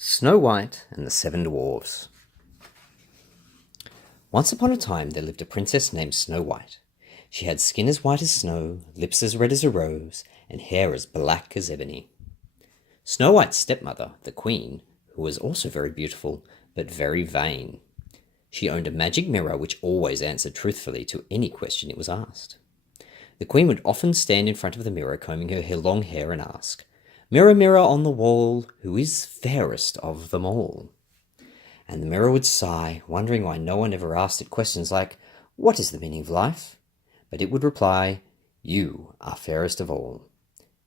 Snow White and the Seven Dwarfs. Once upon a time there lived a princess named Snow White. She had skin as white as snow, lips as red as a rose, and hair as black as ebony. Snow White's stepmother, the queen, who was also very beautiful, but very vain. She owned a magic mirror which always answered truthfully to any question it was asked. The queen would often stand in front of the mirror combing her long hair and ask, "Mirror, mirror on the wall, who is fairest of them all?" And the mirror would sigh, wondering why no one ever asked it questions like, "What is the meaning of life?" But it would reply, "You are fairest of all."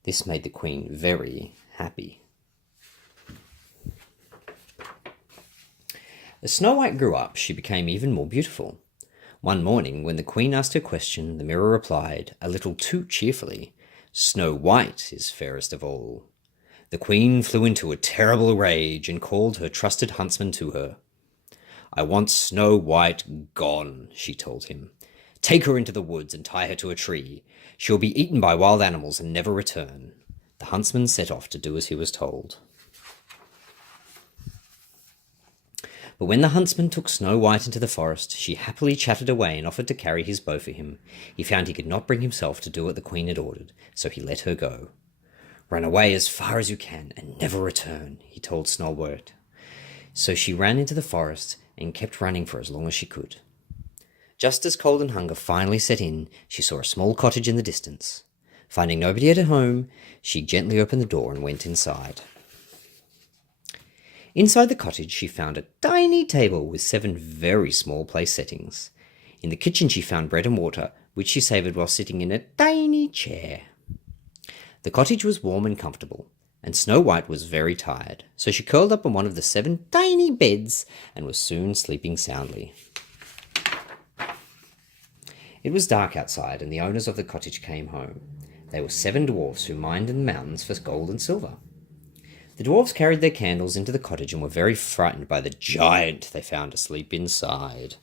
This made the queen very happy. As Snow White grew up, she became even more beautiful. One morning, when the queen asked her question, the mirror replied, a little too cheerfully, "Snow White is fairest of all." The queen flew into a terrible rage and called her trusted huntsman to her. "I want Snow White gone," she told him. "Take her into the woods and tie her to a tree. She will be eaten by wild animals and never return." The huntsman set off to do as he was told. But when the huntsman took Snow White into the forest, she happily chattered away and offered to carry his bow for him. He found he could not bring himself to do what the queen had ordered, so he let her go. "Run away as far as you can and never return," he told Snow White. So she ran into the forest and kept running for as long as she could. Just as cold and hunger finally set in, she saw a small cottage in the distance. Finding nobody at her home, she gently opened the door and went inside. Inside the cottage, she found a tiny table with 7 very small place settings. In the kitchen, she found bread and water, which she savoured while sitting in a tiny chair. The cottage was warm and comfortable, and Snow White was very tired, so she curled up on one of the 7 tiny beds and was soon sleeping soundly. It was dark outside, and the owners of the cottage came home. They were 7 dwarfs who mined in the mountains for gold and silver. The dwarfs carried their candles into the cottage and were very frightened by the giant they found asleep inside.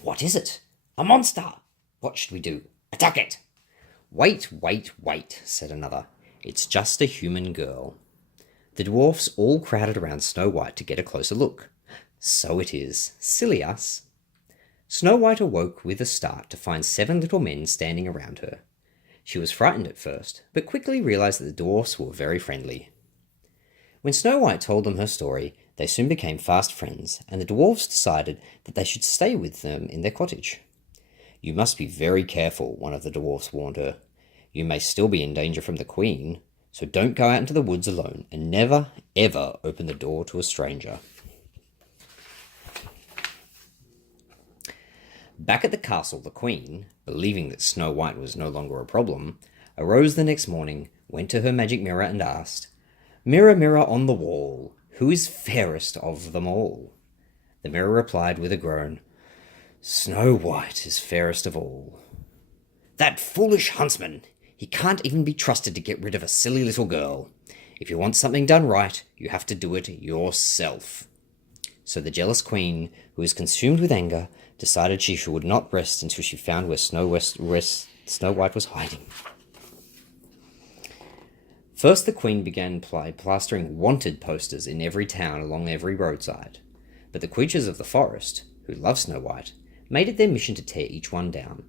"What is it?" "A monster!" "What should we do?" "Attack it!" "Wait, wait, wait," said another. "It's just a human girl." The dwarfs all crowded around Snow White to get a closer look. So it is. Silly us. Snow White awoke with a start to find 7 little men standing around her. She was frightened at first, but quickly realized that the dwarfs were very friendly. When Snow White told them her story, they soon became fast friends, and the dwarfs decided that they should stay with them in their cottage. "You must be very careful," one of the dwarfs warned her. "You may still be in danger from the queen, so don't go out into the woods alone, and never, ever open the door to a stranger." Back at the castle, the queen, believing that Snow White was no longer a problem, arose the next morning, went to her magic mirror and asked, "Mirror, mirror on the wall, who is fairest of them all?" The mirror replied with a groan, "Snow White is fairest of all." "That foolish huntsman! He can't even be trusted to get rid of a silly little girl. If you want something done right, you have to do it yourself." So the jealous queen, who was consumed with anger, decided she would not rest until she found where Snow White was hiding. First, the queen began plastering wanted posters in every town along every roadside. But the creatures of the forest, who loved Snow White, made it their mission to tear each one down.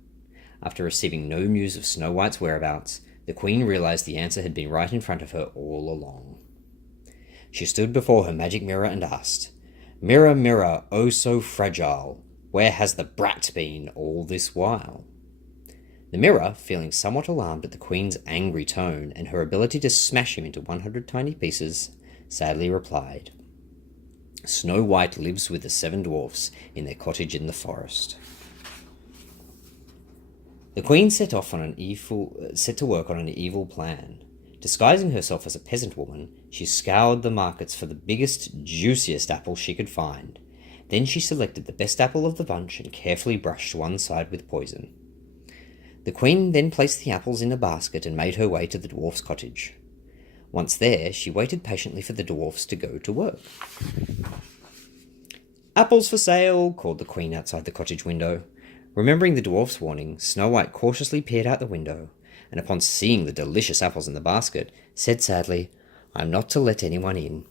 After receiving no news of Snow White's whereabouts, the queen realized the answer had been right in front of her all along. She stood before her magic mirror and asked, "Mirror, mirror, oh so fragile, where has the brat been all this while?" The mirror, feeling somewhat alarmed at the queen's angry tone and her ability to smash him into 100 tiny pieces, sadly replied, "Snow White lives with the 7 dwarfs in their cottage in the forest." The queen set to work on an evil plan. Disguising herself as a peasant woman, she scoured the markets for the biggest, juiciest apple she could find. Then she selected the best apple of the bunch and carefully brushed one side with poison. The queen then placed the apples in a basket and made her way to the dwarf's cottage. Once there, she waited patiently for the dwarfs to go to work. "Apples for sale!" called the queen outside the cottage window. Remembering the dwarf's warning, Snow White cautiously peered out the window and upon seeing the delicious apples in the basket, said sadly, "I am not to let anyone in."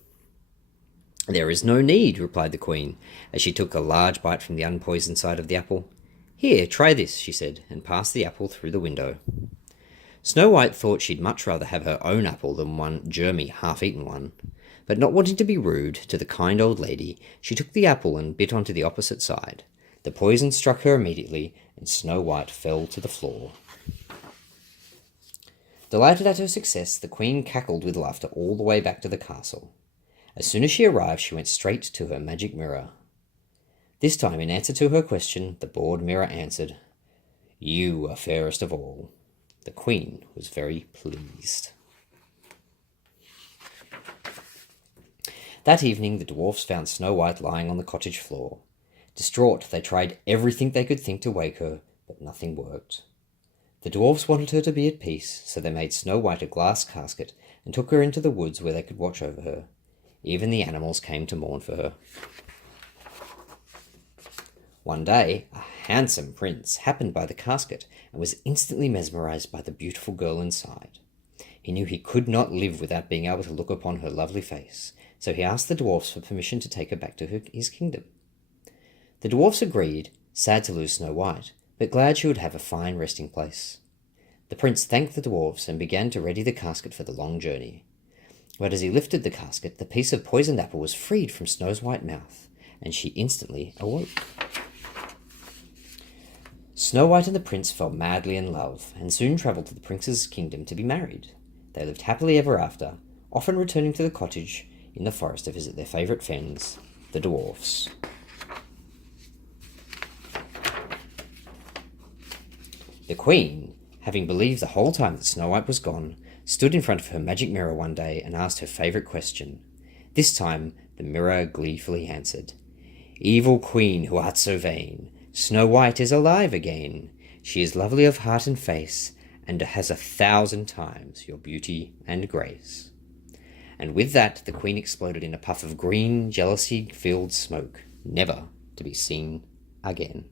"There is no need," replied the queen, as she took a large bite from the unpoisoned side of the apple. "Here, try this," she said, and passed the apple through the window. Snow White thought she'd much rather have her own apple than one germy, half-eaten one, but not wanting to be rude to the kind old lady, she took the apple and bit onto the opposite side. The poison struck her immediately, and Snow White fell to the floor. Delighted at her success, the queen cackled with laughter all the way back to the castle. As soon as she arrived, she went straight to her magic mirror. This time, in answer to her question, the bored mirror answered, "You are fairest of all." The queen was very pleased. That evening, the dwarfs found Snow White lying on the cottage floor. Distraught, they tried everything they could think to wake her, but nothing worked. The dwarfs wanted her to be at peace, so they made Snow White a glass casket and took her into the woods where they could watch over her. Even the animals came to mourn for her. One day, a handsome prince happened by the casket and was instantly mesmerized by the beautiful girl inside. He knew he could not live without being able to look upon her lovely face, so he asked the dwarfs for permission to take her back to his kingdom. The dwarfs agreed, sad to lose Snow White, but glad she would have a fine resting place. The prince thanked the dwarfs and began to ready the casket for the long journey. But as he lifted the casket, the piece of poisoned apple was freed from Snow White's mouth, and she instantly awoke. Snow White and the prince fell madly in love, and soon travelled to the prince's kingdom to be married. They lived happily ever after, often returning to the cottage in the forest to visit their favourite friends, the dwarfs. The queen, having believed the whole time that Snow White was gone, stood in front of her magic mirror one day and asked her favourite question. This time the mirror gleefully answered, "Evil queen who art so vain, Snow White is alive again. She is lovely of heart and face, and has 1,000 times your beauty and grace." And with that the queen exploded in a puff of green, jealousy-filled smoke, never to be seen again.